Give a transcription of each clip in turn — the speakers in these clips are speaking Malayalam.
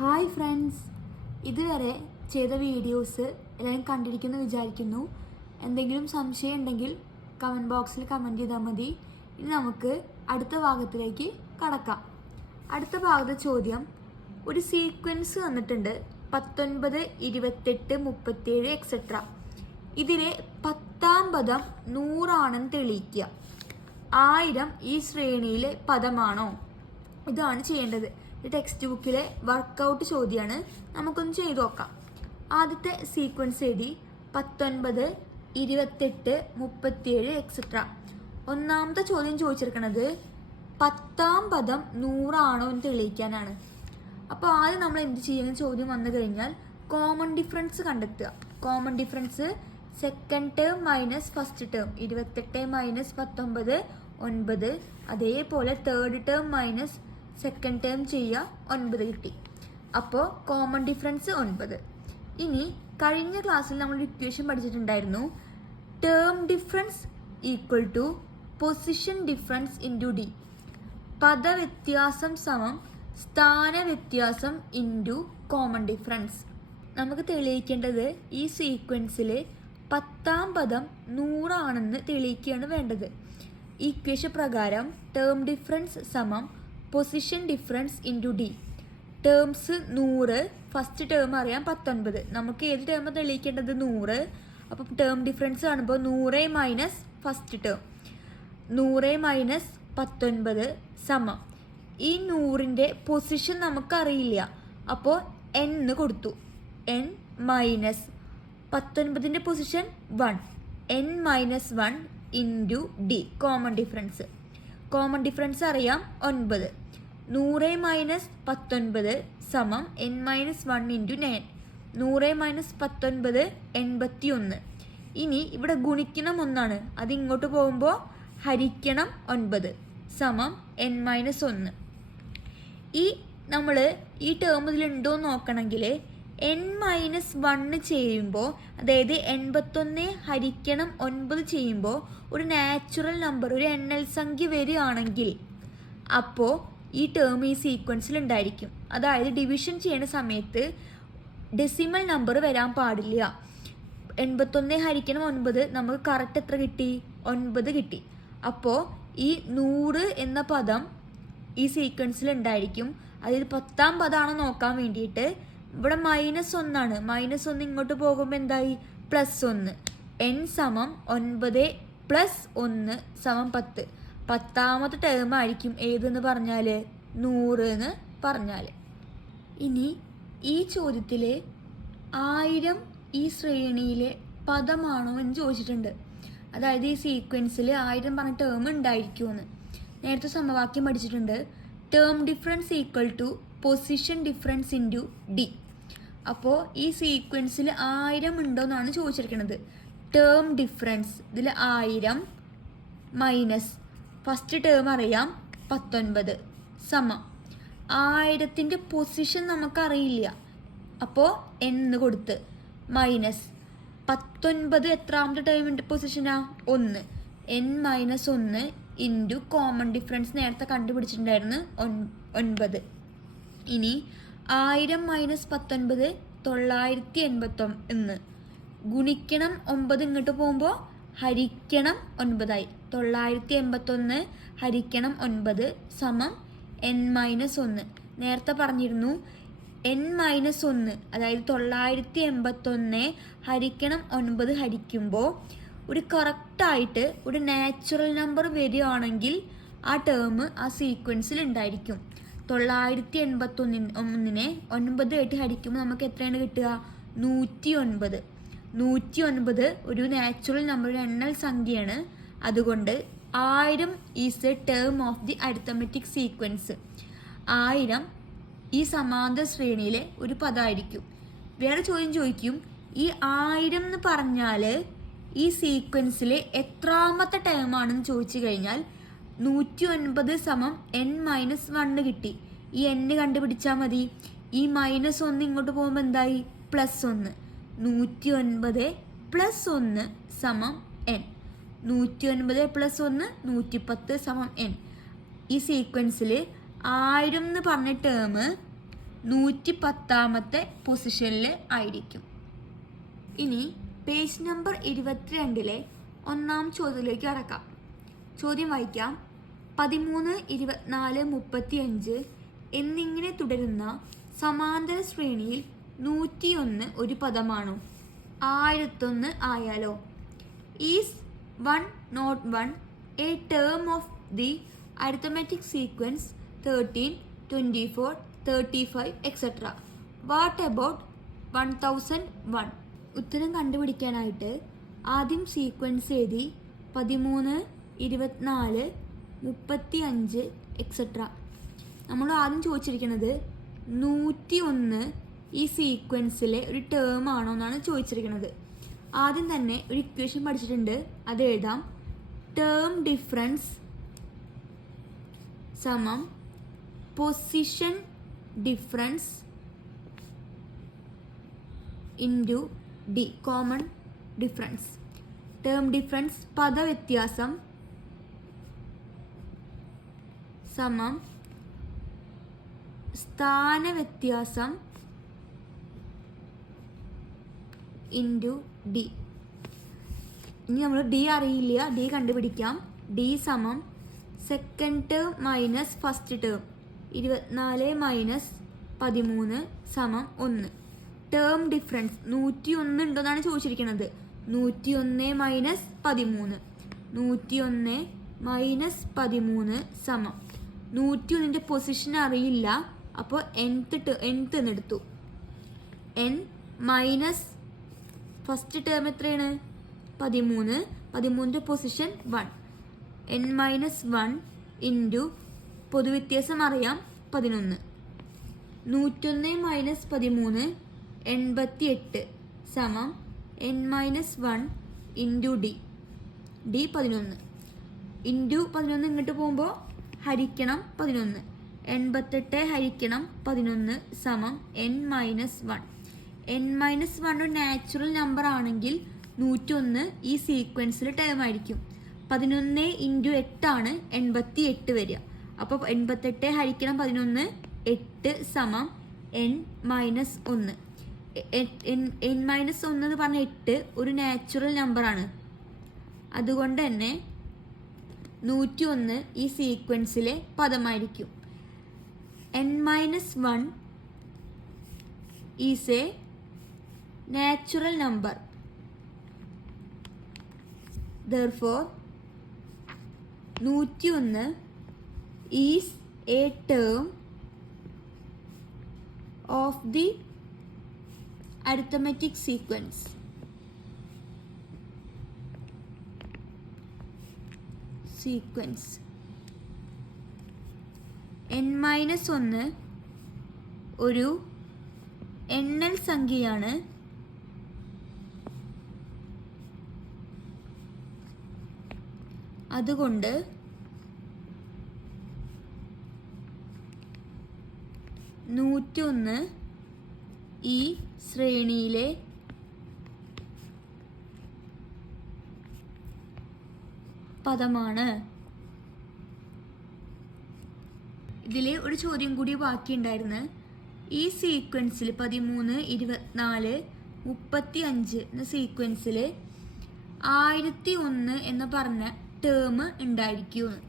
ഹായ് ഫ്രണ്ട്സ്, ഇതുവരെ ചെയ്ത വീഡിയോസ് എല്ലാവരും കണ്ടിരിക്കുന്നു വിചാരിക്കുന്നു. എന്തെങ്കിലും സംശയം ഉണ്ടെങ്കിൽ കമൻറ്റ് ബോക്സിൽ കമൻറ്റ് ചെയ്താൽ മതി. ഇനി നമുക്ക് അടുത്ത ഭാഗത്തിലേക്ക് കടക്കാം. അടുത്ത ഭാഗത്തെ ചോദ്യം, ഒരു സീക്വൻസ് വന്നിട്ടുണ്ട് 19, 28, 37 എക്സെട്ര. ഇതിലെ 10ാം പദം 100 ആണെന്ന് തെളിയിക്കുക. 1000 ഈ ശ്രേണിയിലെ പദമാണോ? ഇതാണ് ചെയ്യേണ്ടത്. ടെക്സ്റ്റ് ബുക്കിലെ വർക്കൗട്ട് ചോദ്യമാണ്. നമുക്കൊന്ന് ചെയ്തു നോക്കാം. ആദ്യത്തെ സീക്വൻസ് എഴുതി 19, 28, 37 എക്സെട്ര. ഒന്നാമത്തെ ചോദ്യം ചോദിച്ചിരിക്കുന്നത് 10ാം പദം 100 ആണോ എന്ന് തെളിയിക്കാനാണ്. അപ്പോൾ ആദ്യം നമ്മൾ എന്ത് ചെയ്യുന്ന ചോദ്യം വന്നു കഴിഞ്ഞാൽ കോമൺ ഡിഫറൻസ് കണ്ടെത്തുക. Common difference second term minus first term 28 minus 19 9. അതേപോലെ third term minus second term ചെയ്യുക, 9 കിട്ടി. അപ്പോൾ കോമൺ ഡിഫറൻസ് 9. ഇനി കഴിഞ്ഞ ക്ലാസ്സിൽ നമ്മൾ ഇക്വേഷൻ പഠിച്ചിട്ടുണ്ടായിരുന്നു, term difference equal to position difference into d. പദവ്യത്യാസം സമം സ്ഥാന വ്യത്യാസം ഇൻറ്റു കോമൺ ഡിഫറൻസ്. നമുക്ക് തെളിയിക്കേണ്ടത് ഈ സീക്വൻസിൽ 10ാം പദം 100 ആണെന്ന് തെളിയിക്കുകയാണ് വേണ്ടത്. ഇക്വേഷൻ പ്രകാരം ടേം ഡിഫറൻസ് സമം position difference into D. Terms 100, first term അറിയാം 19. നമുക്ക് ഏത് ടേം തെളിയിക്കേണ്ടത്? 100. അപ്പം ടേം ഡിഫറൻസ് കാണുമ്പോൾ 100 മൈനസ് ഫസ്റ്റ് ടേം 100 മൈനസ് 19 സമം ഈ 100ൻ്റെ പൊസിഷൻ നമുക്കറിയില്ല. അപ്പോൾ n കൊടുത്തു. n മൈനസ് 19ൻ്റെ position 1, n minus 1 into d common difference. Common difference അറിയാം 9. 100 മൈനസ് 19 സമം n മൈനസ് 1 ഇൻറ്റു 9. 100 മൈനസ് 19 81. ഇനി ഇവിടെ ഗുണിക്കണം 1 ആണ്, അത് ഇങ്ങോട്ട് പോകുമ്പോൾ ഹരിക്കണം 9 സമം n മൈനസ് 1. ഈ നമ്മൾ ഈ ടേം ഇതിലുണ്ടോ എന്ന് നോക്കണമെങ്കിൽ n മൈനസ് 1 ചെയ്യുമ്പോൾ, അതായത് 81 ഹരിക്കണം 9 ചെയ്യുമ്പോൾ ഒരു നാച്ചുറൽ നമ്പർ, ഒരു എണ്ണൽ സംഖ്യ വരികയാണെങ്കിൽ അപ്പോൾ ഈ ടേം ഈ സീക്വൻസിൽ ഉണ്ടായിരിക്കും. അതായത് ഡിവിഷൻ ചെയ്യുന്ന സമയത്ത് ഡെസിമൽ നമ്പർ വരാൻ പാടില്ല. 81 ഹരിക്കണം 9 നമുക്ക് കറക്റ്റ് എത്ര കിട്ടി? 9 കിട്ടി. അപ്പോൾ ഈ 100 എന്ന പദം ഈ സീക്വൻസിൽ ഉണ്ടായിരിക്കും. അതായത് 10ാം പദമാണോ നോക്കാൻ വേണ്ടിയിട്ട് ഇവിടെ -1 ആണ്. -1 ഇങ്ങോട്ട് പോകുമ്പോൾ എന്തായി? +1. n സമം 9 + 1 സമം 10. 10ാമത്തെ ടേം ആയിരിക്കും ഏതെന്ന് പറഞ്ഞാൽ 100 എന്ന് പറഞ്ഞാൽ. ഇനി ഈ ചോദ്യത്തിൽ 1000 ഈ ശ്രേണിയിലെ പദമാണോ എന്ന് ചോദിച്ചിട്ടുണ്ട്. അതായത് ഈ സീക്വൻസിൽ 1000 പറഞ്ഞ ടേം ഉണ്ടായിരിക്കുമെന്ന്. നേരത്തെ സമവാക്യം പഠിച്ചിട്ടുണ്ട്, term difference equal to position difference into D. അപ്പോൾ ഈ സീക്വൻസിൽ 1000 ഉണ്ടോയെന്നാണ് ചോദിച്ചിരിക്കുന്നത്. ടേം ഡിഫറൻസ് ഇതിൽ 1000 മൈനസ് ഫസ്റ്റ് ടേം അറിയാം 19 സമം 1000ൻ്റെ പൊസിഷൻ നമുക്കറിയില്ല. അപ്പോൾ n കൊടുത്ത് മൈനസ് 19 എത്രാമത്തെ ടേമിൻ്റെ പൊസിഷനാ? 1. n minus 1 into common difference നേരത്തെ കണ്ടുപിടിച്ചിട്ടുണ്ടായിരുന്നു 9. ഇനി 1000 മൈനസ് 19 981. ഗുണിക്കണം 9 ഇങ്ങോട്ട് പോകുമ്പോൾ ഹരിക്കണം 9 ആയി. 981 ഹരിക്കണം 9 സമം n മൈനസ് 1. നേരത്തെ പറഞ്ഞിരുന്നു n മൈനസ് 1, അതായത് 981 ഹരിക്കണം 9 ഹരിക്കുമ്പോൾ ഒരു കറക്റ്റായിട്ട് ഒരു നാച്ചുറൽ നമ്പർ വരികയാണെങ്കിൽ ആ ടേം ആ സീക്വൻസിൽ ഉണ്ടായിരിക്കും. 981നെ 9 ആയിട്ട് ഹരിക്കുമ്പോൾ നമുക്ക് എത്രയാണ് കിട്ടുക? 109. 109 ഒരു നാച്ചുറൽ നമ്പർ, ഒരു എണ്ണൽ സംഖ്യയാണ്. അതുകൊണ്ട് 1000 is A term of the arithmetic sequence. 1000 ഈ സമാന്തര ശ്രേണിയിലെ ഒരു പദമായിരിക്കും. വേറെ ചോദ്യം ചോദിക്കും, ഈ 1000 എന്ന് പറഞ്ഞാൽ ഈ സീക്വൻസിലെ എത്രാമത്തെ ടേം ആണെന്ന് ചോദിച്ചു കഴിഞ്ഞാൽ 109 സമം n മൈനസ് 1 കിട്ടി. ഈ n കണ്ടുപിടിച്ചാൽ മതി. ഈ -1 ഇങ്ങോട്ട് പോകുമ്പോൾ എന്തായി? +1. 109 + 1 സമം n. 109 + 1 110 സമം n. ഈ സീക്വൻസിൽ 1000 എന്ന് പറഞ്ഞ ടേം 110ാമത്തെ പൊസിഷനിൽ ആയിരിക്കും. ഇനി പേജ് നമ്പർ 22 ഒന്നാം ചോദ്യത്തിലേക്ക് കടക്കാം. ചോദ്യം വായിക്കാം. 13, 24, 35 എന്നിങ്ങനെ തുടരുന്ന സമാന്തര ശ്രേണിയിൽ 101 ഒരു പദമാണോ? 1001 ആയാലോ? Is 101 a term of the arithmetic sequence 13, 24, 35, etc. What about 1001? ഉത്തരം കണ്ടുപിടിക്കാനായിട്ട് ആദ്യം സീക്വൻസ് എഴുതി 13, 24, 35 എക്സെട്ര. നമ്മൾ ആദ്യം ചോദിച്ചിരിക്കുന്നത് 101 ഈ സീക്വൻസിലെ ഒരു ടേം ആണോ എന്നാണ് ചോദിച്ചിരിക്കുന്നത്. ആദ്യം തന്നെ ഒരു ഇക്വേഷൻ പഠിച്ചിട്ടുണ്ട്, അത് എഴുതാം. ടേം ഡിഫറൻസ് സമം position difference into d, common difference. Term difference പദവ്യത്യാസം സമം സ്ഥാനവ്യത്യാസം ഇൻറ്റു ഡി. ഇനി നമ്മൾ ഡി അറിയില്ല, ഡി കണ്ടുപിടിക്കാം. ഡി സമം second term minus first term 24 minus 13 സമം 1. ടേം ഡിഫറൻസ് 101 ഉണ്ടോന്നാണ് ചോദിച്ചിരിക്കുന്നത്. 101 മൈനസ് 13, 101 മൈനസ് 13 സമം 101ൻ്റെ പൊസിഷൻ അറിയില്ല, അപ്പോൾ nth എന്നെടുത്തു. n minus first term എത്രയാണ്? 13, 13ൻ്റെ പൊസിഷൻ 1. n മൈനസ് 1 ഇൻറ്റു പൊതുവ്യത്യാസം അറിയാം 11. 101 മൈനസ് 13 88 സമം n minus 1 into d. D 11 into 11 ഇങ്ങോട്ട് പോകുമ്പോൾ ഹരിക്കണം 11. 88 ഹരിക്കണം 11 സമം n മൈനസ് 1. n മൈനസ് 1 ഒരു നാച്ചുറൽ നമ്പർ ആണെങ്കിൽ 101 ഈ സീക്വൻസിൽ ടേം ആയിരിക്കും. 11 ഇൻറ്റു 8 ആണ് 88 വരിക. അപ്പോൾ 88 ഹരിക്കണം 11 8 സമം n മൈനസ് 1. n മൈനസ് 1 എന്ന് പറഞ്ഞ 8 ഒരു നാച്ചുറൽ നമ്പറാണ്. അതുകൊണ്ട് തന്നെ 101 ഈ സീക്വൻസിലെ പദമായിരിക്കും. n minus 1 is A natural number. Therefore 101 is a term of the arithmetic sequence. n minus 1 ഒരു എണ്ണൽ സംഖ്യയാണ്. അതുകൊണ്ട് 101 ഈ ശ്രേണിയിലെ പദമാണ്. ഇതിൽ ഒരു ചോദ്യം കൂടി ബാക്കിയുണ്ടായിരുന്നു. ഈ സീക്വൻസിൽ 13, 24, 35 എന്ന സീക്വൻസിൽ 1001 എന്ന് പറഞ്ഞ ടേം ഉണ്ടായിരിക്കുമെന്ന്.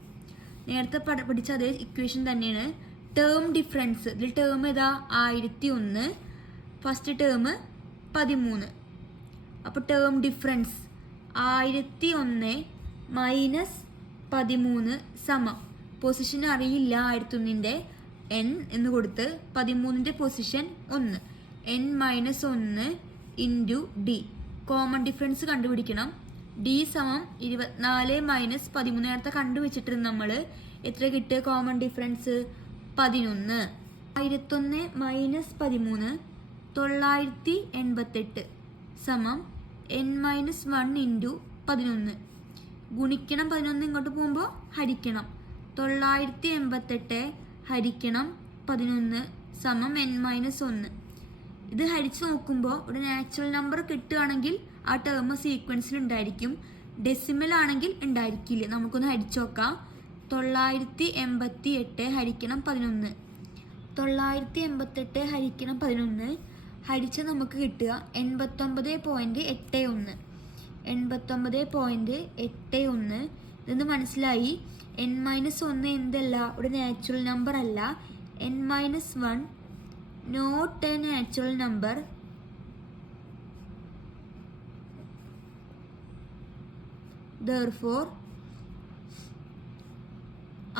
നേരത്തെ പഠിച്ച അതേ ഇക്വേഷൻ തന്നെയാണ്. ടേം ഡിഫറൻസ്, ഇതിൽ ടേം ഏതാ? 1001, ഫസ്റ്റ് ടേം 13. അപ്പോൾ ടേം ഡിഫറൻസ് 1001 മൈനസ് 13 സമം പൊസിഷൻ അറിയില്ല 1001ൻ്റെ n എന്ന് കൊടുത്ത് 13ൻ്റെ position 1. n minus 1 into d, common difference കണ്ടുപിടിക്കണം. ഡി സമം 24 മൈനസ് 13. നേരത്തെ കണ്ടുവച്ചിട്ടിരുന്നു നമ്മൾ. എത്ര കിട്ടുക കോമൺ ഡിഫറൻസ്? 11. 1001 മൈനസ് 13 988 സമം n മൈനസ് 1 ഇൻറ്റു 11. ഗുണിക്കണം 11 ഇങ്ങോട്ട് പോകുമ്പോൾ ഹരിക്കണം. 988 ഹരിക്കണം 11 സമം n മൈനസ് 1. ഇത് ഹരിച്ച് നോക്കുമ്പോൾ ഒരു നാച്ചുറൽ നമ്പർ കിട്ടുകയാണെങ്കിൽ ആ ടേം സീക്വൻസിൽ ഉണ്ടായിരിക്കും. ഡെസിമൽ ആണെങ്കിൽ ഉണ്ടായിരിക്കില്ല. നമുക്കൊന്ന് ഹരിച്ചു നോക്കാം. 988 ഹരിക്കണം 11. 988 ഹരിക്കണം 11 ഹരിച്ച് നമുക്ക് കിട്ടുക 89.81. 89.81 ഇതെന്ന് മനസ്സിലായി. n-1 എന്തല്ല, ഒരു നാച്ചുറൽ നമ്പർ അല്ല. n-1 not a natural number. Therefore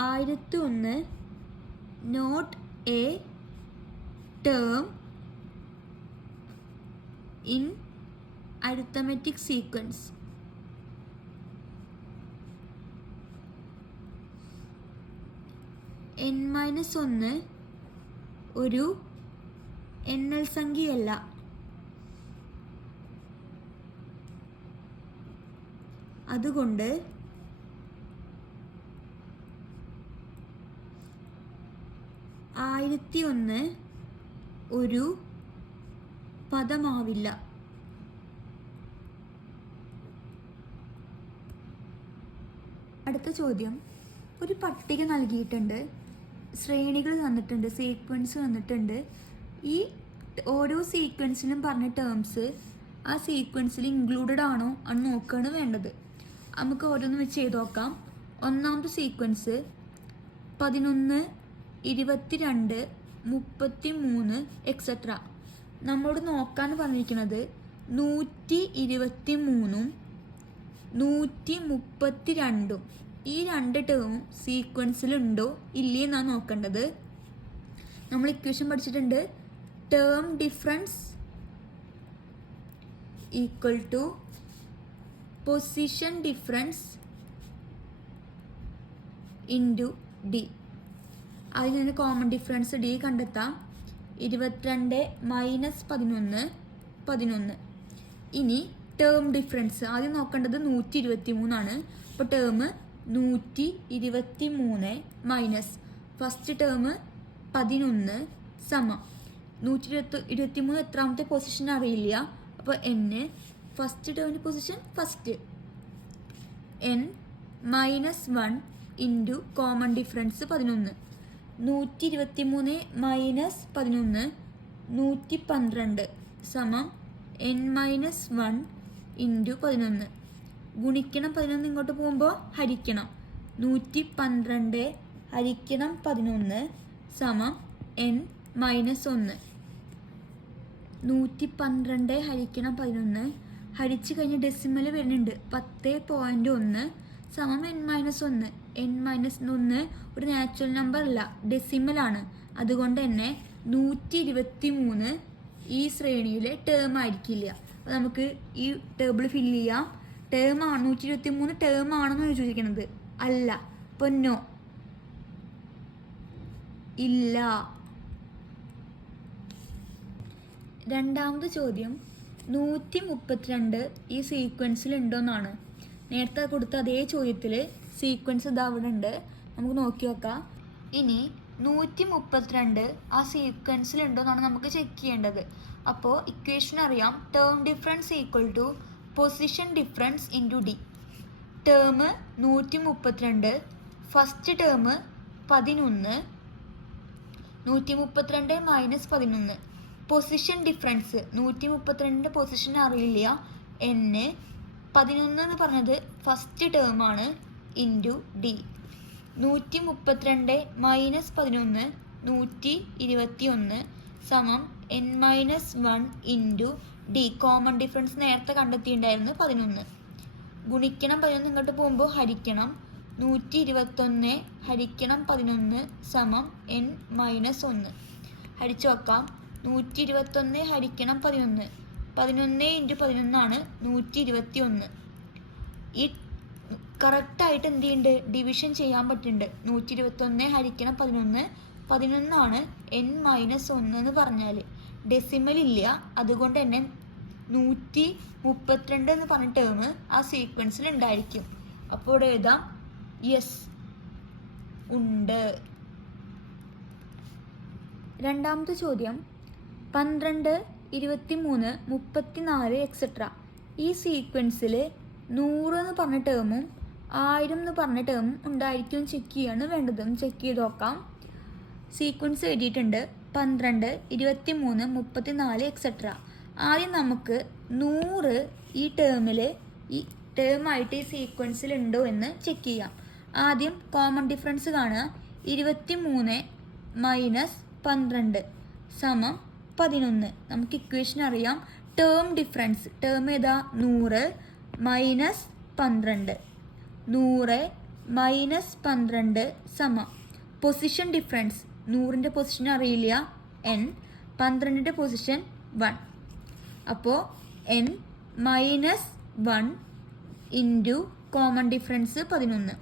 1001 not a term in arithmetic sequence. n-1 ഒരു എണ്ണൽ സംഖ്യയല്ല. അതുകൊണ്ട് 1001 ഒരു പദമാവില്ല. അടുത്ത ചോദ്യം, ഒരു പട്ടിക നൽകിയിട്ടുണ്ട്, ശ്രേണികൾ തന്നിട്ടുണ്ട്, സീക്വൻസ് തന്നിട്ടുണ്ട്. ഈ ഓരോ സീക്വൻസിലും പറഞ്ഞ ടേംസ് ആ സീക്വൻസിൽ ഇൻക്ലൂഡഡ് ആണോ എന്ന് നോക്കുകയാണ് വേണ്ടത്. നമുക്ക് ഓരോന്ന് വെച്ച് ചെയ്ത് നോക്കാം. ഒന്നാമത്തെ സീക്വൻസ് 11, 22, 33 എക്സെട്ര. നമ്മളോട് നോക്കാൻ പറഞ്ഞിരിക്കുന്നത് 123 132 ഈ രണ്ട് ടേമും സീക്വൻസിലുണ്ടോ ഇല്ലേ എന്നാണ് നോക്കേണ്ടത്. നമ്മൾ ഇക്വേഷൻ പഠിച്ചിട്ടുണ്ട്, term difference equal to position difference into D. അതിന് കോമൺ ഡിഫറൻസ് ഡി കണ്ടെത്താം. 22 - 11 11. ഇനി ടേം ഡിഫറൻസ് ആദ്യം നോക്കേണ്ടത് 123 ആണ്. അപ്പോൾ ടേം 123 മൈനസ് ഫസ്റ്റ് ടേം 11 സമം 123 എത്രാമത്തെ പൊസിഷൻ അറിയില്ല. അപ്പോൾ ഫസ്റ്റ് ടേമിൻ്റെ position first n-1 into common difference 11. 123 minus 11 112 സമം n-1 ഇൻറ്റു 11. ഗുണിക്കണം 11 ഇങ്ങോട്ട് പോകുമ്പോൾ ഹരിക്കണം. 112 ഹരിക്കണം 11 സമം n-1. 112 ഹരിക്കണം 11 ഹരിച്ച് കഴിഞ്ഞ് ഡെസിമൽ വരുന്നുണ്ട് 10.1 സമം n-1. n-1 ഒരു നാച്ചുറൽ നമ്പർ അല്ല, ഡെസിമലാണ്. അതുകൊണ്ട് തന്നെ 123 ഈ ശ്രേണിയിലെ ടേം ആയിരിക്കില്ല. അപ്പോൾ നമുക്ക് ഈ ടേബിൾ ഫില്ല് ചെയ്യാം. ടേം ആണ് 123 ടേം ആണെന്ന് ചോദിക്കുന്നത് അല്ല. അപ്പോൾ നോ, ഇല്ല. രണ്ടാമത്തെ ചോദ്യം 132 ഈ സീക്വൻസിൽ ഉണ്ടോയെന്നാണ്. നേരത്തെ കൊടുത്ത അതേ ചോദ്യത്തിൽ സീക്വൻസ് ഇതാ അവിടെ ഉണ്ട്, നമുക്ക് നോക്കി നോക്കാം. ഇനി 132 ആ സീക്വൻസിൽ ഉണ്ടോയെന്നാണ് നമുക്ക് ചെക്ക് ചെയ്യേണ്ടത്. അപ്പോൾ ഇക്വേഷൻ അറിയാം, term difference equal to position difference into d. Term 132, first term 11, 132 minus 11. Position difference 132ൻ്റെ പൊസിഷൻ അറിയില്ല, n-11 എന്ന് പറഞ്ഞത് ഫസ്റ്റ് ടേമാണ് ഇൻറ്റു ഡി. 132 മൈനസ് 11 121 സമം n-1 into d. Common difference നേരത്തെ കണ്ടെത്തിയിട്ടുണ്ടായിരുന്നു 11. ഗുണിക്കണം 11 ഇങ്ങോട്ട് പോകുമ്പോൾ ഹരിക്കണം. 121 ഹരിക്കണം 11 സമം n-1. ഹരിച്ചു വെക്കാം. 121 ഹരിക്കണം 11 11 ഇൻറ്റു 11 ആണ് 121. ഈ കറക്റ്റായിട്ട് എന്ത് ചെയ്യുന്നുണ്ട്, ഡിവിഷൻ ചെയ്യാൻ പറ്റുന്നുണ്ട്. 121 ഹരിക്കണം 11 11 ആണ് n-1 എന്ന് പറഞ്ഞാൽ. ഡെസിമൽ ഇല്ല, അതുകൊണ്ട് തന്നെ 132 എന്ന് പറഞ്ഞ ടേം ആ സീക്വൻസിൽ ഉണ്ടായിരിക്കും. അപ്പോൾ ഇവിടെ എഴുതാം യെസ് ഉണ്ട്. രണ്ടാമത്തെ ചോദ്യം 12, 23, 34 എക്സെട്ര ഈ സീക്വൻസിൽ 100 എന്ന് പറഞ്ഞ ടേമും 1000 എന്ന് പറഞ്ഞ ടേമും ഉണ്ടായിരിക്കും ചെക്ക് ചെയ്യാണ് വേണ്ടത്. ചെക്ക് ചെയ്ത് നോക്കാം. സീക്വൻസ് എഴുതിയിട്ടുണ്ട് 12, 23, 34 എക്സെട്ര. ആദ്യം നമുക്ക് 100 ഈ ടേമിൽ ഈ ടേമായിട്ട് ഈ സീക്വൻസിൽ ഉണ്ടോ എന്ന് ചെക്ക് ചെയ്യാം. ആദ്യം കോമൺ ഡിഫറൻസ് കാണുക. 23 മൈനസ് 12 സമം 11. നമുക്ക് ഇക്വേഷൻ അറിയാം. ടേം ഡിഫറൻസ്, ടേം ഏതാ? 100 മൈനസ് 12. 100 മൈനസ് 12 സമം പൊസിഷൻ ഡിഫറൻസ്. 100ൻ്റെ പൊസിഷൻ അറിയില്ല, n. 12ൻ്റെ പൊസിഷൻ 1. അപ്പോൾ n minus 1 into common difference 11.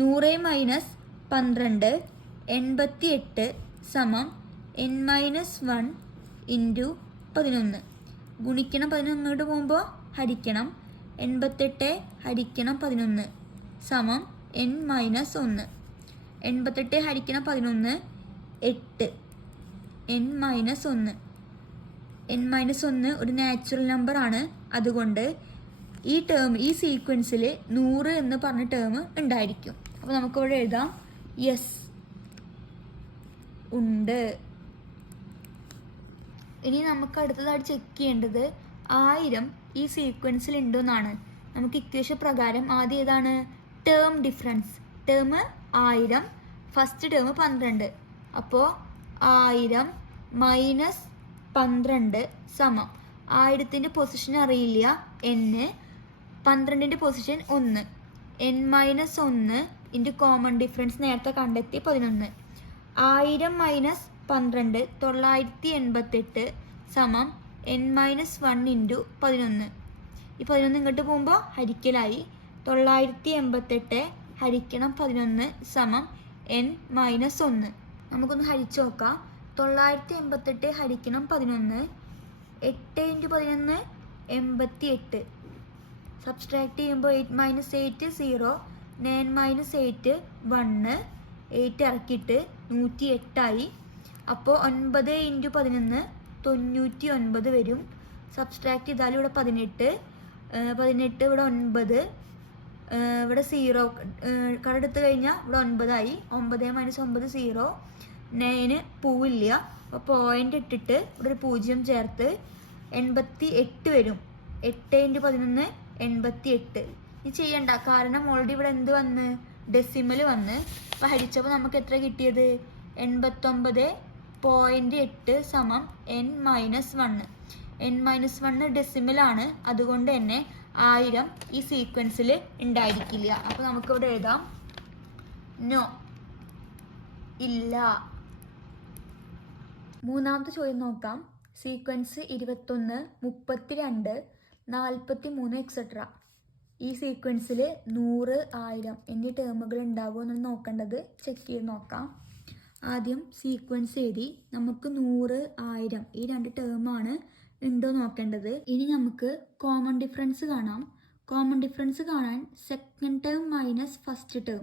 100 minus 12 88 സമം n മൈനസ് 1 ഇൻറ്റു 11. ഗുണിക്കണം 11 അങ്ങോട്ട് പോകുമ്പോൾ ഹരിക്കണം. 88 ഹരിക്കണം 11 സമം n മൈനസ് 1. 88 ഹരിക്കണം 11 8. n minus 1. n മൈനസ് 1 ഒരു നാച്ചുറൽ നമ്പർ ആണ്. അതുകൊണ്ട് ഈ ടേം, ഈ സീക്വൻസിൽ 100 എന്ന് പറഞ്ഞ ടേം ഉണ്ടായിരിക്കും. അപ്പോൾ നമുക്കിവിടെ എഴുതാം യെസ് ഉണ്ട്. ഇനി നമുക്ക് അടുത്തതായിട്ട് ചെക്ക് ചെയ്യേണ്ടത് 1000 ഈ സീക്വൻസിൽ ഉണ്ടോയെന്നാണ്. നമുക്ക് ഇക്വേഷൻ പ്രകാരം ആദ്യം ഏതാണ്? Term difference. Term 1000, first term 12. അപ്പോൾ 1000 മൈനസ് 12 സമം 1000ൻ്റെ പൊസിഷൻ അറിയില്ല, n. 12ൻ്റെ position 1. n minus 1 into common difference നേരത്തെ കണ്ടെത്തി 11. 1000 മൈനസ് 12 988 സമം n മൈനസ് 1 ഇൻറ്റു 11. ഈ 11 ഇങ്ങോട്ട് പോകുമ്പോൾ ഹരിക്കലായി. 988 ഹരിക്കണം 11 സമം n മൈനസ് 1. നമുക്കൊന്ന് ഹരിച്ചു നോക്കാം. 988 ഹരിക്കണം 11, 8 ഇൻറ്റു 11 88. സബ്സ്ട്രാക്ട് ചെയ്യുമ്പോൾ 8 മൈനസ് 8 0, 9 മൈനസ് 8 1, 8 ഇറക്കിയിട്ട് 108 അപ്പോൾ 9 ഇൻറ്റു 11 99 വരും. സബ്സ്ട്രാക്ട് ചെയ്താൽ ഇവിടെ 18, 18 ഇവിടെ 9, ഇവിടെ 0 കടെടുത്ത് കഴിഞ്ഞാൽ ഇവിടെ 9 9 മൈനസ് 9 0, 9 പൂവില്ല. അപ്പോൾ പോയിൻ്റ് ഇട്ടിട്ട് ഇവിടെ ഒരു 0 ചേർത്ത് 88 വരും. 8 ഇൻറ്റു 11 88. ഇത് ചെയ്യണ്ട, കാരണം ഓൾറെഡി ഇവിടെ എന്ത് വന്ന്? ഡെസിമൽ വന്ന്. അപ്പോൾ ഹരിച്ചപ്പോൾ നമുക്ക് എത്ര കിട്ടിയത്? 89.8 സമം n മൈനസ് 1. n minus 1 ഡെസിമലാണ്. അതുകൊണ്ട് തന്നെ 1000 ഈ സീക്വൻസിൽ ഉണ്ടായിരിക്കില്ല. അപ്പോൾ നമുക്കിവിടെ എഴുതാം നോ, ഇല്ല. മൂന്നാമത്തെ ചോദ്യം നോക്കാം. Sequence 21, 32, 43 etcetera. ഈ സീക്വൻസിൽ 100, 1000 എന്നീ ടേമുകൾ ഉണ്ടാവുമോ എന്നാണ് നോക്കേണ്ടത്. ചെക്ക് ചെയ്ത് നോക്കാം. ആദ്യം സീക്വൻസ് എഴുതി. നമുക്ക് 100, 1000 ഈ രണ്ട് ടേമാണ് ഉണ്ടോ നോക്കേണ്ടത്. ഇനി നമുക്ക് കോമൺ ഡിഫറൻസ് കാണാം. കോമൺ ഡിഫറൻസ് കാണാൻ second term minus first term.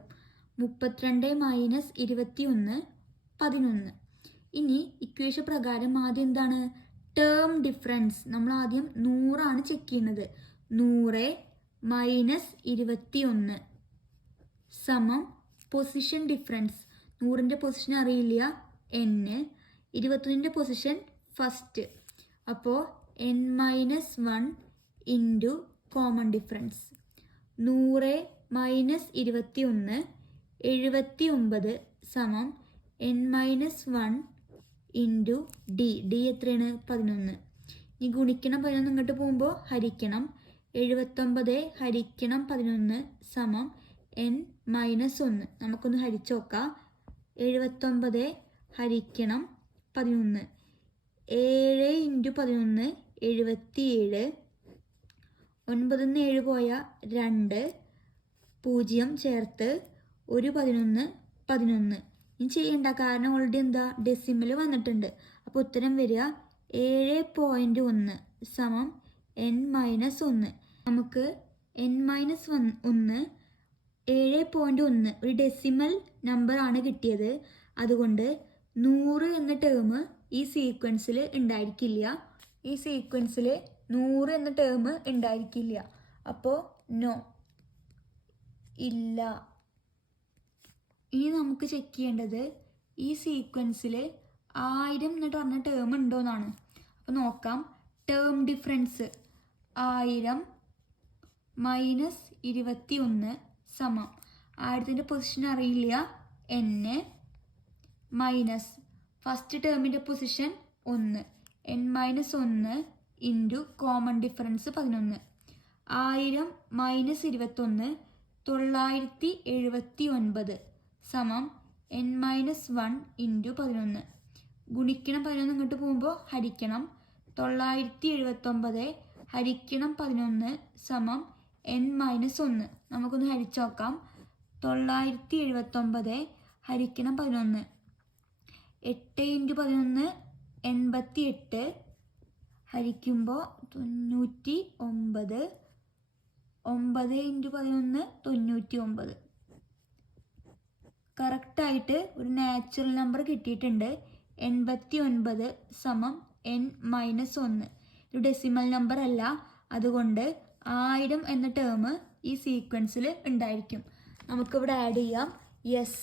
32 minus 21 11. ഇനി ഇക്വേഷൻ പ്രകാരം ആദ്യം എന്താണ്? Term difference. നമ്മൾ ആദ്യം 100 ചെക്ക് ചെയ്യുന്നത്. 100 മൈനസ് 21 സമം പൊസിഷൻ ഡിഫറൻസ്. 100ൻ്റെ പൊസിഷൻ അറിയില്ല, n. 21ൻ്റെ പൊസിഷൻ ഫസ്റ്റ്. അപ്പോൾ n minus 1 into common difference. 100 minus 21 79 സമം n minus 1 into d. D എത്രയാണ്? 11. ഈ ഗുണിക്കണം 11 ഇങ്ങോട്ട് പോകുമ്പോൾ ഹരിക്കണം. 79 ഹരിക്കണം 11 സമം n മൈനസ് 1. നമുക്കൊന്ന് ഹരിച്ചു നോക്കാം. 79 ഹരിക്കണം 11. 7 ഇൻറ്റു 11 77. 9 7 പോയാൽ 2, 0 ചേർത്ത് 1 11 11. ഇനി ചെയ്യണ്ട, കാരണം ഓൾറെഡി എന്താ? ഡെസിമൽ വന്നിട്ടുണ്ട്. അപ്പോൾ ഉത്തരം വരിക 7.1 സമം n മൈനസ് 1. നമുക്ക് n മൈനസ് 1 7.1 ഒരു ഡെസിമൽ നമ്പർ ആണ് കിട്ടിയത്. അതുകൊണ്ട് 100 എന്ന ടേം ഈ സീക്വൻസിൽ ഉണ്ടായിരിക്കില്ല. ഈ സീക്വൻസിൽ 100 എന്ന ടേം ഉണ്ടായിരിക്കില്ല. അപ്പോൾ നോ, ഇല്ല. ഇനി നമുക്ക് ചെക്ക് ചെയ്യേണ്ടത് ഈ സീക്വൻസിൽ 1000 എന്നിട്ട് പറഞ്ഞ ടേം ഉണ്ടോയെന്നാണ്. അപ്പോൾ നോക്കാം. ടേം ഡിഫറൻസ് 1000 മൈനസ് 21 സമം 1000ൻ്റെ പൊസിഷൻ അറിയില്ല n മൈനസ് ഫസ്റ്റ് ടേമിൻ്റെ position 1 n minus 1 into common difference 11. 1000 minus 21 979 സമം n മൈനസ് 1 ഇൻറ്റു 11. ഗുണിക്കണം 11 ഇങ്ങോട്ട് പോകുമ്പോൾ ഹരിക്കണം. 979 ഹരിക്കണം 11 സമം n മൈനസ് 1. നമുക്കൊന്ന് ഹരിച്ചു നോക്കാം. 979 ഹരിക്കണം 11. 8 ഇൻറ്റു 11 88 ഹരിക്കുമ്പോൾ 99. 9 ഇൻറ്റു 11 99. കറക്റ്റായിട്ട് ഒരു നാച്ചുറൽ നമ്പർ കിട്ടിയിട്ടുണ്ട്. 89 സമം n മൈനസ് 1. ഒരു ഡെസിമൽ നമ്പർ അല്ല, അതുകൊണ്ട് 1000 എന്ന ടേം ഈ സീക്വൻസിൽ ഉണ്ടായിരിക്കും. നമുക്കിവിടെ ആഡ് ചെയ്യാം. യെസ്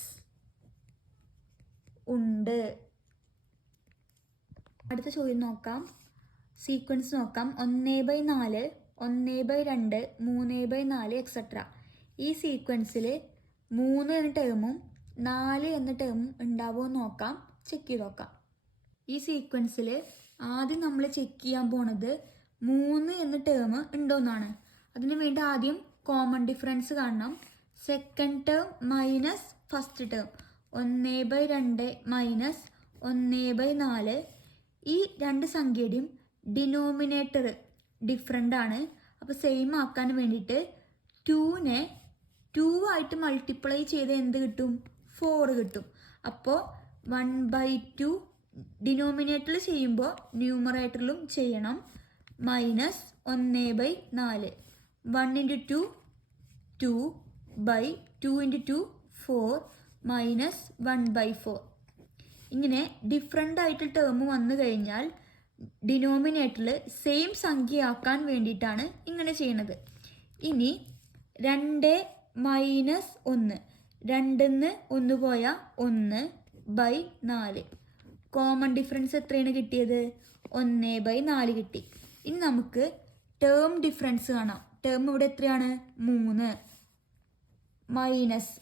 ഉണ്ട്. അടുത്ത ചോദ്യം നോക്കാം. സീക്വൻസ് നോക്കാം. 1/4 1/2 3/4 എക്സെട്ര. ഈ സീക്വൻസിൽ 3 എന്ന ടേമും 4 എന്ന ടേമും ഉണ്ടാവുമോ നോക്കാം. ചെക്ക് ചെയ്ത് നോക്കാം. ഈ സീക്വൻസിൽ ആദ്യം നമ്മൾ ചെക്ക് ചെയ്യാൻ പോണത് 3 എന്ന ടേം ഉണ്ടോയെന്നാണ്. അതിന് വേണ്ടി ആദ്യം കോമൺ ഡിഫറൻസ് കാണണം. Second term minus first term 1/2 minus 1/4. ഈ രണ്ട് സംഖ്യയുടെയും ഡിനോമിനേറ്റർ ഡിഫറെൻ്റ് ആണ്. അപ്പോൾ സെയിം ആക്കാൻ വേണ്ടിയിട്ട് 2നെ 2 ആയിട്ട് മൾട്ടിപ്ലൈ ചെയ്ത് എന്ത് കിട്ടും? 4 കിട്ടും. അപ്പോൾ 1/2 ഡിനോമിനേറ്ററിൽ ചെയ്യുമ്പോൾ ന്യൂമറേറ്ററിലും ചെയ്യണം. മൈനസ് 1/4. 1 into 2 2/2 into 2 4 minus 1/4. ഇങ്ങനെ ഡിഫറെൻ്റ് ആയിട്ട് ടേം വന്നു കഴിഞ്ഞാൽ ഡിനോമിനേറ്ററിൽ സെയിം സംഖ്യയാക്കാൻ വേണ്ടിയിട്ടാണ് ഇങ്ങനെ ചെയ്യണത്. ഇനി 2 മൈനസ് 1 2ന്ന് 1 പോയാൽ 1/4. കോമൺ ഡിഫറൻസ് എത്രയാണ് കിട്ടിയത്? 1/4 കിട്ടി. ഇനി നമുക്ക് ടേം ഡിഫറൻസ് കാണാം. ടേം ഇവിടെ എത്രയാണ്? 3 മൈനസ്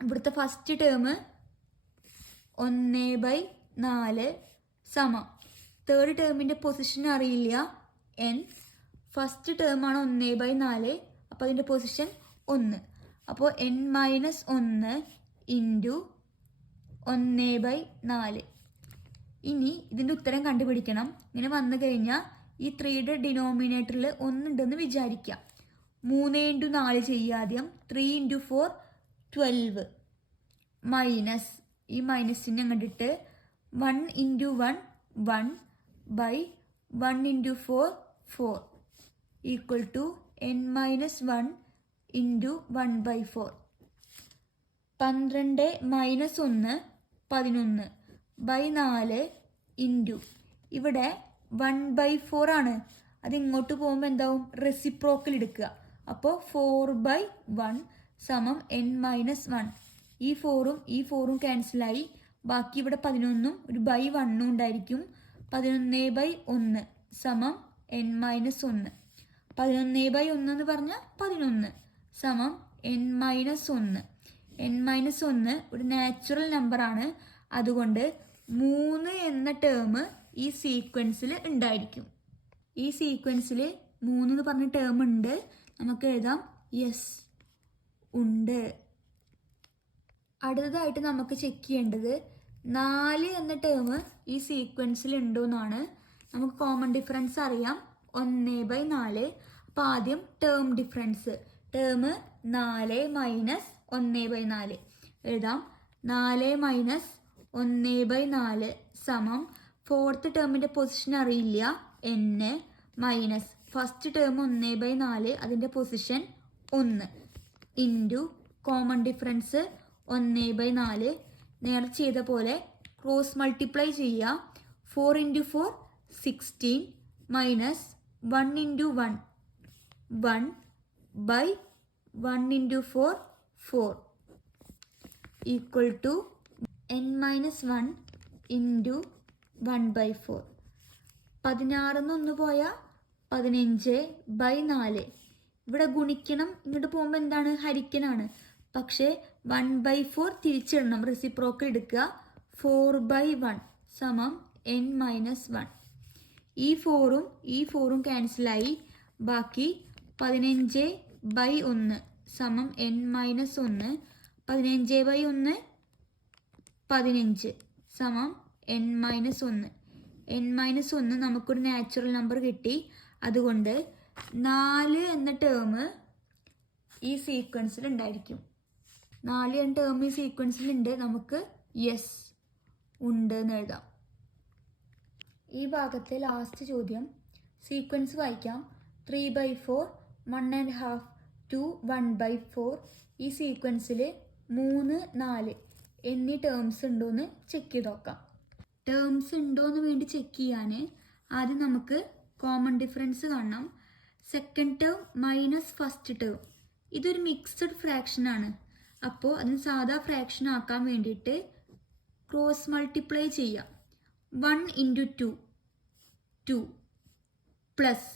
ഇവിടുത്തെ ഫസ്റ്റ് ടേം 1/4 സമം തേർഡ് ടേമിൻ്റെ പൊസിഷൻ അറിയില്ല n. ഫസ്റ്റ് ടേമാണ് 1/4. അപ്പോൾ അതിൻ്റെ പൊസിഷൻ 1. അപ്പോൾ n മൈനസ് 1 ഇൻറ്റു 1/4. ഇനി ഇതിൻ്റെ ഉത്തരം കണ്ടുപിടിക്കണം. ഇങ്ങനെ വന്നു കഴിഞ്ഞാൽ ഈ 3യുടെ ഡിനോമിനേറ്ററിൽ 1 ഉണ്ടെന്ന് വിചാരിക്കാം. 3 ഇൻറ്റു 4 ചെയ്യുക ആദ്യം. 3 ഇൻറ്റു 4 12 മൈനസ് ഈ മൈനസിനെ കണ്ടിട്ട് 1 into 1 1/1 into 4 4 equal to n minus 1 into 1/4. 12 minus 1 11/4 into ഇവിടെ 1/4 ആണ്. അത് ഇങ്ങോട്ട് പോകുമ്പോൾ എന്താവും? റെസിപ്രോക്കൽ എടുക്കുക. അപ്പോൾ 4/1 സമം n മൈനസ് 1. ഈ 4ഉം ക്യാൻസലായി. ബാക്കി ഇവിടെ 11ഉം ഒരു /1 ഉണ്ടായിരിക്കും. 11/1 സമം n മൈനസ് 1. 11/1 എന്ന് പറഞ്ഞാൽ 11 സമം n മൈനസ് 1. n മൈനസ് 1 ഒരു നാച്ചുറൽ നമ്പറാണ്. അതുകൊണ്ട് 3 എന്ന ടേം ഈ സീക്വൻസിൽ ഉണ്ടായിരിക്കും. ഈ സീക്വൻസിൽ 3 എന്ന് പറഞ്ഞ ടേം ഉണ്ട്. നമുക്ക് എഴുതാം യെസ് ഉണ്ട്. അടുത്തതായിട്ട് നമുക്ക് ചെക്ക് ചെയ്യേണ്ടത് 4 എന്ന ടേം ഈ സീക്വൻസിൽ ഉണ്ടോ എന്നാണ്. നമുക്ക് കോമൺ ഡിഫറൻസ് അറിയാം 1/4. അപ്പോൾ ആദ്യം ടേം ഡിഫറൻസ്. ടേം 4 മൈനസ് 1/4 എഴുതാം. 4 മൈനസ് 1/4 സമം ഫോർത്ത് ടേമിൻ്റെ പൊസിഷൻ അറിയില്ല n മൈനസ് ഫസ്റ്റ് ടേം 1/4 അതിൻ്റെ പൊസിഷൻ 1 ഇൻറ്റു കോമൺ ഡിഫറൻസ് 1/4. നേരെ ചെയ്ത പോലെ ക്രോസ് മൾട്ടിപ്ലൈ ചെയ്യുക. 4 into 4 16 minus 1 into 1 1/1 into 4 4 equal to n-1 into 1/4. 16 പോയാൽ 15/4. ഇവിടെ ഗുണിക്കണം, ഇങ്ങോട്ട് പോകുമ്പോൾ എന്താണ്, ഹരിക്കനാണ്. പക്ഷേ 1/4 തിരിച്ചിടണം, റെസിപ്രോക്കൽ എടുക്കുക. 4/1 സമം n-1. ഈ 4ഉം ക്യാൻസലായി. ബാക്കി 15/1 സമം n-1. 15/1 15 സമം n-1. n-1 നമുക്കൊരു നാച്ചുറൽ നമ്പർ കിട്ടി. അതുകൊണ്ട് 4 എന്ന ടേം ഈ സീക്വൻസിൽ ഉണ്ടായിരിക്കും. 4 എന്ന ടേം ഈ സീക്വൻസിലുണ്ട്. നമുക്ക് യെസ് ഉണ്ട് എന്ന് എഴുതാം. ഈ ഭാഗത്തെ ലാസ്റ്റ് ചോദ്യം സീക്വൻസ് വായിക്കാം. 3/4, 1.5 to 1/4. ഈ സീക്വൻസിൽ 3, 4 എന്നീ ടേംസ് ഉണ്ടോയെന്ന് ചെക്ക് ചെയ്ത് നോക്കാം. ടേംസ് ഉണ്ടോയെന്ന് വേണ്ടി ചെക്ക് ചെയ്യാൻ ആദ്യം നമുക്ക് കോമൺ ഡിഫറൻസ് കാണണം. Second term minus first term, ഇതൊരു മിക്സഡ് ഫ്രാക്ഷനാണ്. അപ്പോൾ അതിന് സാധാ ഫ്രാക്ഷൻ ആക്കാൻ വേണ്ടിയിട്ട് ക്രോസ് മൾട്ടിപ്ലൈ ചെയ്യാം. 1 ഇൻറ്റു 2 2 പ്ലസ്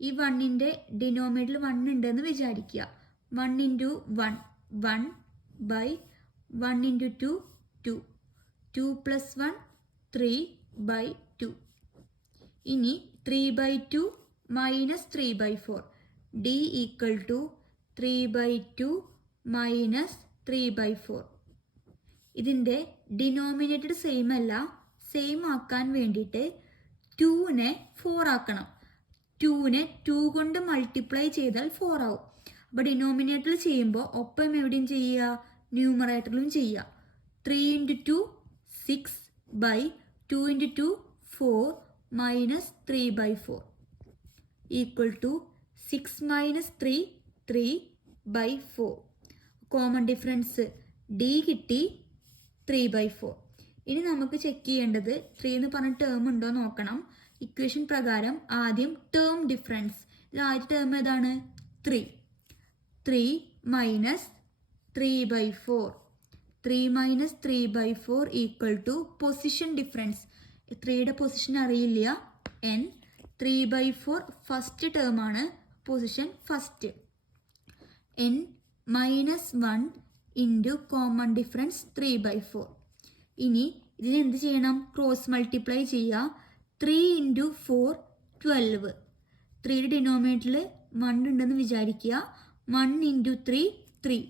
ഈ 1ൻ്റെ ഡിനോമിനേറ്ററിൽ 1 ഉണ്ടെന്ന് വിചാരിക്കുക. 1 ഇൻറ്റു 1 1 ബൈ 1 ഇൻറ്റു 2 2 2 പ്ലസ് 1 3/2. ഇനി 3/2 minus 3/4. d equal to 3/2 minus 3/4. ഇതിൻ്റെ ഡിനോമിനേറ്റഡ് സെയിം അല്ല. സെയിം ആക്കാൻ വേണ്ടിയിട്ട് 2നെ 4 ആക്കണം. 2നെ 2 കൊണ്ട് മൾട്ടിപ്ലൈ ചെയ്താൽ 4 ആവും. അപ്പോൾ ഡിനോമിനേറ്ററിൽ ചെയ്യുമ്പോൾ ഒപ്പം എവിടെയും ചെയ്യുക, ന്യൂമറേറ്ററിലും ചെയ്യുക. 3 into 2 6 by 2 into 2 4 minus 3/4 equal to 6 minus 3 3/4. Common difference d കിട്ടി 3/4. ഇനി നമുക്ക് ചെക്ക് ചെയ്യേണ്ടത് 3 എന്ന് പറഞ്ഞ ടേം ഉണ്ടോ നോക്കണം. ഇക്വേഷൻ പ്രകാരം ആദ്യം ടേം ഡിഫറൻസ്, ഇതിൽ ആദ്യത്തെ ടേം ഏതാണ്, 3 minus 3/4. 3 minus 3/4 equal to position difference. 3യുടെ പൊസിഷൻ അറിയില്ല, n. 3/4 ഫസ്റ്റ് ടേം ആണ്, position first. n minus 1 into common difference 3/4. ഇനി ഇതിന് എന്ത് ചെയ്യണം, ക്രോസ് മൾട്ടിപ്ലൈ ചെയ്യുക. 3 ഇൻറ്റു 4 12. 3യുടെ ഡിനോമിനേറ്ററിൽ 1 ഉണ്ടെന്ന് വിചാരിക്കുക. 1 ഇൻറ്റു 3 3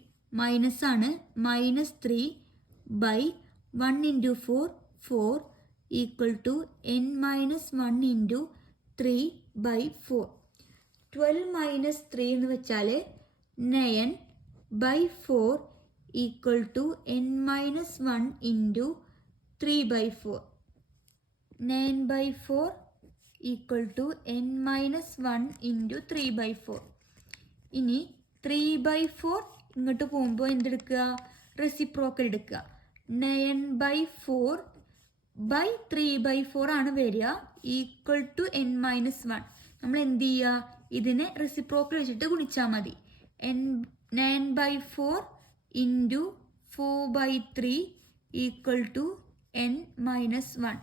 മൈനസ് ആണ്, minus 3 by 1 into 4 4 equal to n-1 into 3/4. 12 minus 3 എന്ന് വെച്ചാൽ 9/4 equal to n-1 into 3/4. 9/4 equal to n-1 into 3/4. ഇനി 3/4 ഇങ്ങോട്ട് പോകുമ്പോൾ എന്തെടുക്കുക, റെസിപ്രോക്കൽ എടുക്കുക. 9/4 ബൈ 3/4 ആണ് വരിക, ഈക്വൽ ടു n-1. നമ്മൾ എന്ത് ചെയ്യുക, ഇതിനെ റെസിപ്രോക്കൽ വെച്ചിട്ട് ഗുണിച്ചാൽ മതി. 9/4 ഇൻറ്റു 4/3 ഈക്വൽ ടു n-1.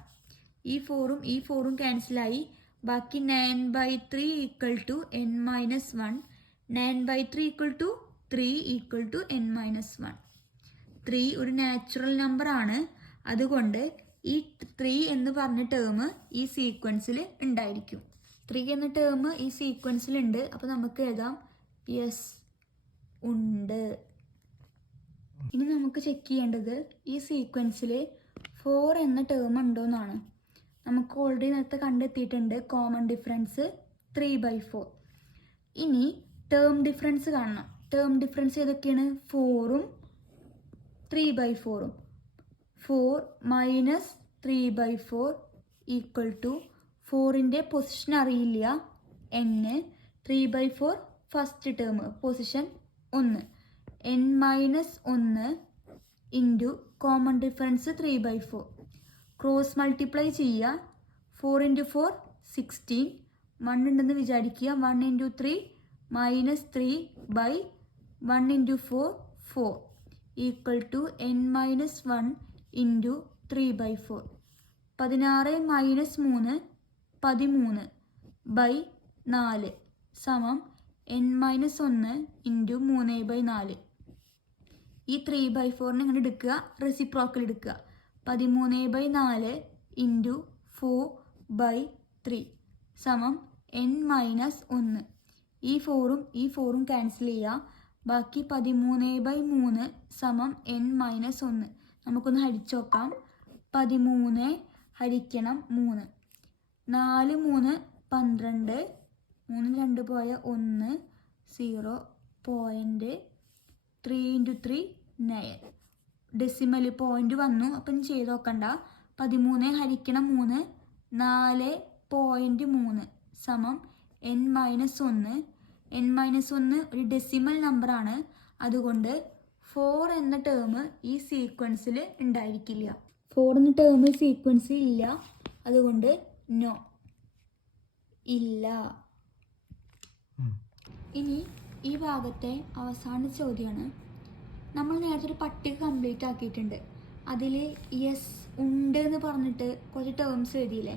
ഈ 4ഉം ക്യാൻസലായി. ബാക്കി 9/3 equal to n-1. 9/3 equal to 3 equal to n-1. 3 ഒരു നാച്ചുറൽ നമ്പർ ആണ്. അതുകൊണ്ട് ഈ 3 എന്ന് പറഞ്ഞ ടേം ഈ സീക്വൻസിൽ ഉണ്ടായിരിക്കും. 3 എന്ന ടേം ഈ സീക്വൻസിലുണ്ട്. അപ്പോൾ നമുക്ക് എഴുതാം യെസ് ഉണ്ട്. ഇനി നമുക്ക് ചെക്ക് ചെയ്യേണ്ടത് ഈ സീക്വൻസിൽ 4 എന്ന ടേം ഉണ്ടോയെന്നാണ്. നമുക്ക് ഓൾറെഡി നേരത്തെ കണ്ടെത്തിയിട്ടുണ്ട് കോമൺ ഡിഫറൻസ് 3/4. ഇനി ടേം ഡിഫറൻസ് കാണണം. ടേം ഡിഫറൻസ് ഏതൊക്കെയാണ്, 4ഉം 3/4ഉം. 4 മൈനസ് 3/4 ഈക്വൽ ടു 4ൻ്റെ പൊസിഷൻ അറിയില്ല, n. 3/4 first term position 1. n-1 into common difference 3/4. Cross multiply ചെയ്യുക. 4 ഇൻറ്റു 4 16. 1 ഉണ്ടെന്ന് വിചാരിക്കുക. 1 into 3 minus 3 by 1 into 4 4 equal to n-1 into 3/4. 16 minus 3 13 by 4 സമം n-1 ഇൻറ്റു 3/4. ഈ 3/4 ഇങ്ങനെ എടുക്കുക, റെസിപ്രോക്കൽ എടുക്കുക. 13/4 ഇൻറ്റു 4/3 സമം n-1. ഈ 4ഉം ക്യാൻസൽ ചെയ്യുക. ബാക്കി 13/3 സമം n-1. നമുക്കൊന്ന് ഹരിച്ചു നോക്കാം. 13 ഹരിക്കണം 3. 4 3 12. 3 2 പോയ 1 0.3 ഇൻറ്റു 3 9. ഡെസിമൽ പോയിന്റ് വന്നു. അപ്പം ചെയ്ത് നോക്കണ്ട. 13 ഹരിക്കണം 3 4.3 സമം n-1. n-1 ഒരു ഡെസിമൽ നമ്പറാണ്. അതുകൊണ്ട് 4 എന്ന ടേം ഈ സീക്വൻസിൽ ഉണ്ടായിരിക്കില്ല. 4 എന്ന ടേം സീക്വൻസിൽ ഇല്ല. അതുകൊണ്ട് നോ, ഇല്ല. ഇനി ഈ ഭാഗത്തെ അവസാന ചോദ്യമാണ്. നമ്മൾ നേരത്തെ ഒരു പട്ടിക കംപ്ലീറ്റ് ആക്കിയിട്ടുണ്ട്. അതിൽ യെസ് ഉണ്ട് എന്ന് പറഞ്ഞിട്ട് കുറച്ച് ടേംസ് എഴുതിയില്ലേ?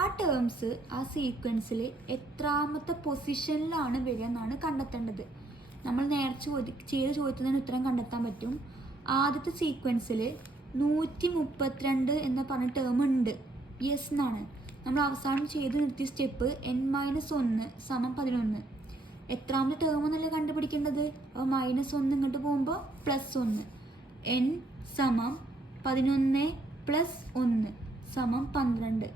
ആ ടേംസ് ആ സീക്വൻസിൽ എത്രാമത്തെ പൊസിഷനിലാണ് വരിക എന്നാണ് കണ്ടെത്തേണ്ടത്. നമ്മൾ നേരത്തെ ചെയ്ത ചോദ്യത്തിന് ഉത്തരം കണ്ടെത്താൻ പറ്റും. ആദ്യത്തെ സീക്വൻസിൽ 132 എന്ന് പറഞ്ഞ ടേം ഉണ്ട്, യെസ് എന്നാണ്. നമ്മൾ അവസാനം ചെയ്ത് നിർത്തിയ സ്റ്റെപ്പ് n-1 സമം 11. എത്രാമത്തെ ടേം എന്നല്ലേ കണ്ടുപിടിക്കേണ്ടത്? അപ്പോൾ -1 ഇങ്ങോട്ട് പോകുമ്പോൾ +1. n സമം 11 + 1 സമം 12.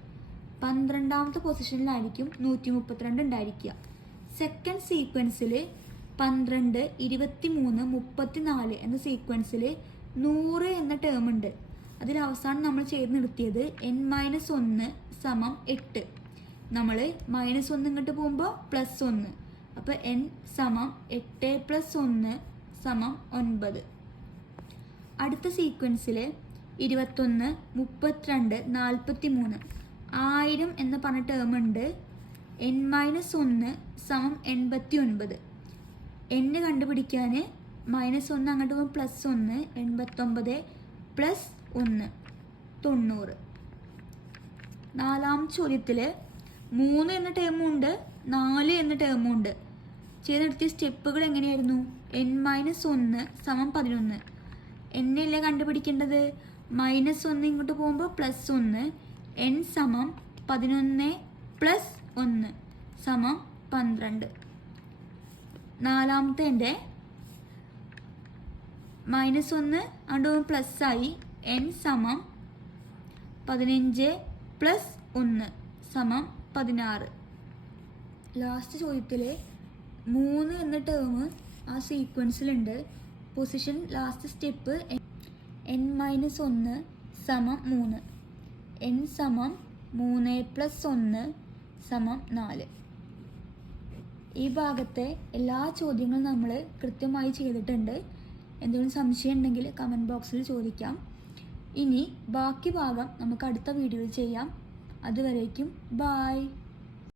12ാമത്തെ പൊസിഷനിലായിരിക്കും 132 ഉണ്ടായിരിക്കുക. സെക്കൻഡ് സീക്വൻസിൽ 12, 23, 34 എന്ന സീക്വൻസിൽ 100 എന്ന ടേം ഉണ്ട്. അതിൽ അവസാനം നമ്മൾ ചെയ്ത് നിർത്തിയത് n-1 സമം 8. നമ്മൾ -1 ഇങ്ങോട്ട് പോകുമ്പോൾ +1. അപ്പോൾ n സമം 8 + 1 സമം 9. അടുത്ത സീക്വൻസിൽ 21, 32, 43 1000 എന്ന് പറഞ്ഞ ടേം ഉണ്ട്. n-1 സമം 89. n കണ്ടുപിടിക്കാൻ -1 അങ്ങോട്ട് പോകുമ്പോൾ +1. 89 + 1 90. നാലാമത്തെ ചോദ്യത്തിൽ 3 എന്ന ടേമും ഉണ്ട്, 4 എന്ന ടേമും ഉണ്ട്. ചെയ്ത് നിർത്തിയ സ്റ്റെപ്പുകൾ എങ്ങനെയായിരുന്നു? n-1 സമം 11. n അല്ലേ കണ്ടുപിടിക്കേണ്ടത്? -1 ഇങ്ങോട്ട് പോകുമ്പോൾ +1. n സമം 11 + 1 സമം 12. നാലാമത്തെ എൻ്റെ -1 അങ്ങോട്ട് പോകുമ്പോൾ +ആയി. n സമം 15 + 1 സമം 16. ലാസ്റ്റ് ചോദ്യത്തിൽ 3 എന്ന ടേം ആ സീക്വൻസിലുണ്ട്. പൊസിഷൻ ലാസ്റ്റ് സ്റ്റെപ്പ് n-1 സമം 3. n സമം 3 + 1 സമം 4. ഈ ഭാഗത്തെ എല്ലാ ചോദ്യങ്ങളും നമ്മൾ കൃത്യമായി ചെയ്തിട്ടുണ്ട്. എന്തെങ്കിലും സംശയം ഉണ്ടെങ്കിൽ കമൻറ്റ് ബോക്സിൽ ചോദിക്കാം. ഇനി ബാക്കി ഭാഗം നമുക്ക് അടുത്ത വീഡിയോയിൽ ചെയ്യാം. അതുവരേക്കും ബായ്.